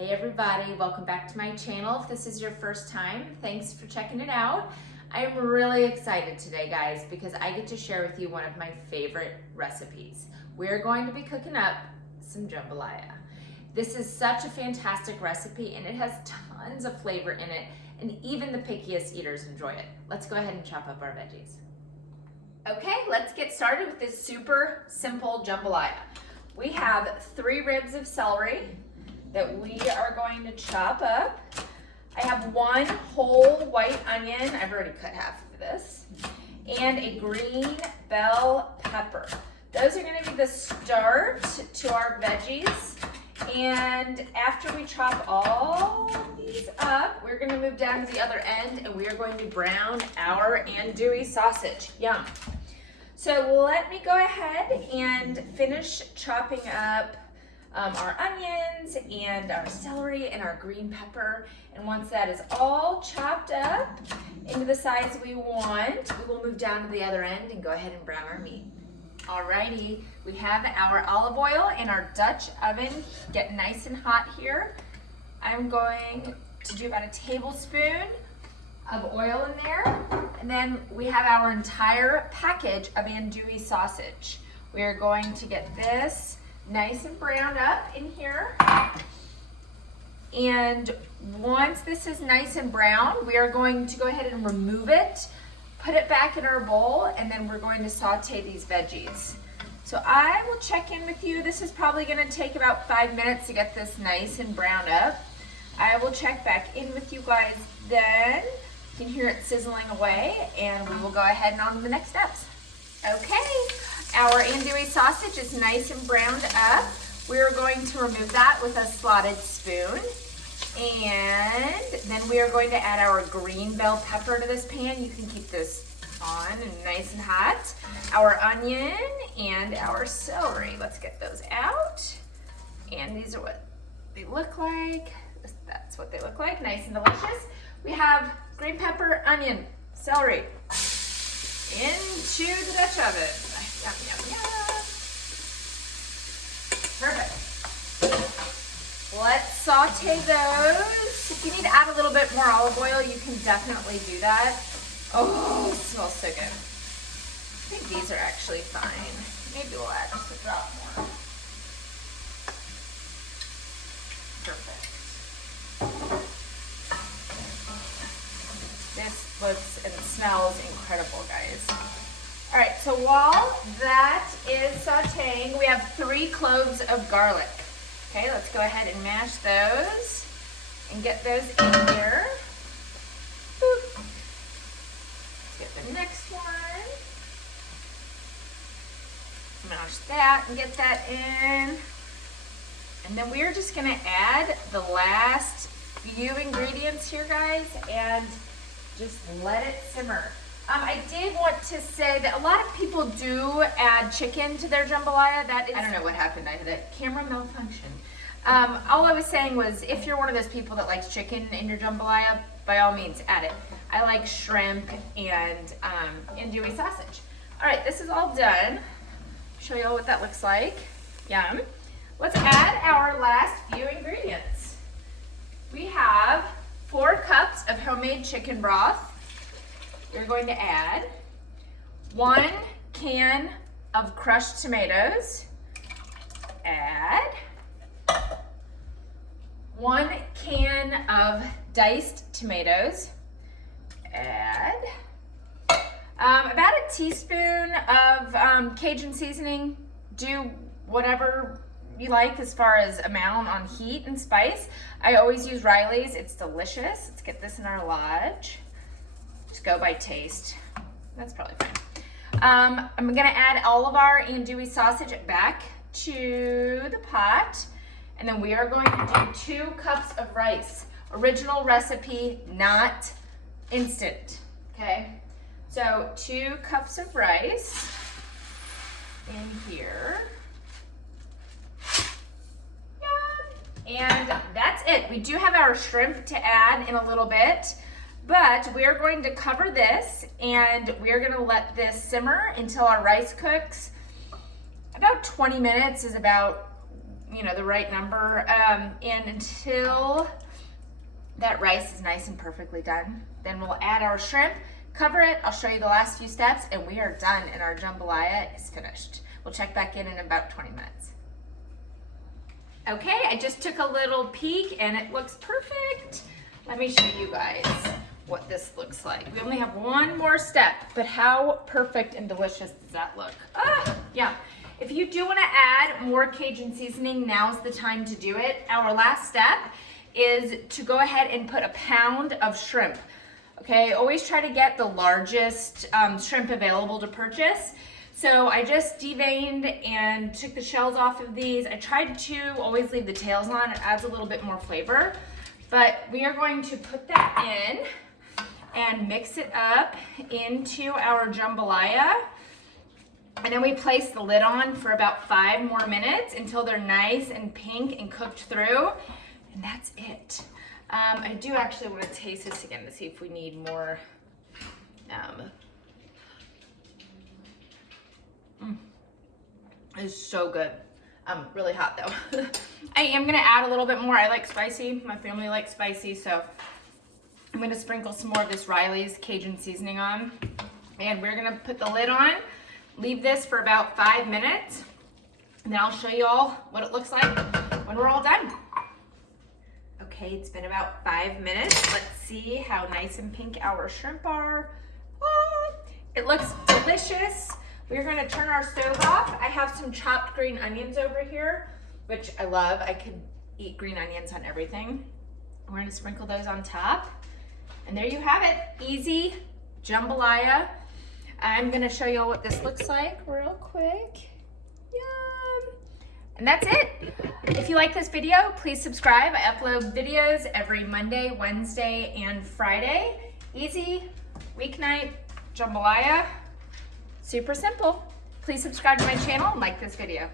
Hey everybody, welcome back to my channel. If this is your first time, thanks for checking it out. I'm really excited today, guys, because I get to share with you one of my favorite recipes. We're going to be cooking up some jambalaya. This is such a fantastic recipe and it has tons of flavor in it, and even the pickiest eaters enjoy it. Let's go ahead and chop up our veggies. Okay, let's get started with this super simple jambalaya. We have 3 ribs of celery that we are going to chop up. I have 1 whole white onion, I've already cut half of this, and a green bell pepper. Those are gonna be the start to our veggies. And after we chop all of these up, we're gonna move down to the other end and we are going to brown our andouille sausage. Yum. So let me go ahead and finish chopping up our onions and our celery and our green pepper. And once that is all chopped up into the size we want, we will move down to the other end and go ahead and brown our meat. Alrighty, we have our olive oil in our Dutch oven getting nice and hot here. I'm going to do about a tablespoon of oil in there. And then we have our entire package of andouille sausage. We are going to get this nice and browned up in here. And once this is nice and brown, we are going to go ahead and remove it, put it back in our bowl, and then we're going to saute these veggies. So I will check in with you. This is probably gonna take about 5 minutes to get this nice and browned up. I will check back in with you guys then. You can hear it sizzling away, and we will go ahead and on to the next steps. Okay, our andouille sausage is nice and browned up. We're going to remove that with a slotted spoon. And then we are going to add our green bell pepper to this pan. You can keep this on and nice and hot. Our onion and our celery. Let's get those out. And these are what they look like. That's what they look like, nice and delicious. We have green pepper, onion, celery into the Dutch oven. Yum, yum, yum. Perfect. Let's saute those. If you need to add a little bit more olive oil, you can definitely do that. Oh, it smells so good. I think these are actually fine. Maybe we'll add just a drop more. Perfect. This looks and smells incredible, guys. All right, so while that is sauteing, we have 3 cloves of garlic. Okay, let's go ahead and mash those and get those in here. Boop. Let's get the next one. Mash that and get that in. And then we're just gonna add the last few ingredients here, guys, and just let it simmer. I did want to say that a lot of people do add chicken to their jambalaya. That is, I don't know what happened. I had a camera malfunction. All I was saying was, if you're one of those people that likes chicken in your jambalaya, by all means add it. I like shrimp and andouille sausage. All right, this is all done. Show you all what that looks like. Yum. Let's add our last few ingredients. We have 4 cups of homemade chicken broth. We're going to add 1 can of crushed tomatoes. Add 1 can of diced tomatoes. Add about a teaspoon of Cajun seasoning. Do whatever you like as far as amount on heat and spice. I always use Riley's. It's delicious. Let's get this in our lodge. Just go by taste. That's probably fine. I'm gonna add all of our andouille sausage back to the pot. And then we are going to do 2 cups of rice. Original recipe, not instant, okay? So 2 cups of rice in here. And that's it. We do have our shrimp to add in a little bit, but we're going to cover this and we're gonna let this simmer until our rice cooks. About 20 minutes is about you know, the right number. And until that rice is nice and perfectly done, then we'll add our shrimp, cover it. I'll show you the last few steps and we are done and our jambalaya is finished. We'll check back in about 20 minutes. Okay, I just took a little peek and it looks perfect. Let me show you guys what this looks like. We only have one more step, but how perfect and delicious does that look? Ah, yeah. If you do want to add more Cajun seasoning, now's the time to do it. Our last step is to go ahead and put a pound of shrimp. Okay, always try to get the largest shrimp available to purchase. So I just deveined and took the shells off of these. I tried to always leave the tails on. It adds a little bit more flavor. But we are going to put that in and mix it up into our jambalaya. And then we place the lid on for about 5 more minutes until they're nice and pink and cooked through. And that's it. I do actually want to taste this again to see if we need more. It's so good. Really hot though. I am gonna add a little bit more. I like spicy. My family likes spicy, so I'm gonna sprinkle some more of this Riley's Cajun seasoning on. And we're gonna put the lid on, leave this for about 5 minutes, and then I'll show you all what it looks like when we're all done. Okay, it's been about 5 minutes. Let's see how nice and pink our shrimp are. Oh, it looks delicious. We're gonna turn our stove off. I have some chopped green onions over here, which I love. I could eat green onions on everything. We're gonna sprinkle those on top. And there you have it, easy jambalaya. I'm gonna show you all what this looks like real quick. Yum. And that's it. If you like this video, please subscribe. I upload videos every Monday, Wednesday, and Friday. Easy weeknight jambalaya. Super simple. Please subscribe to my channel and like this video.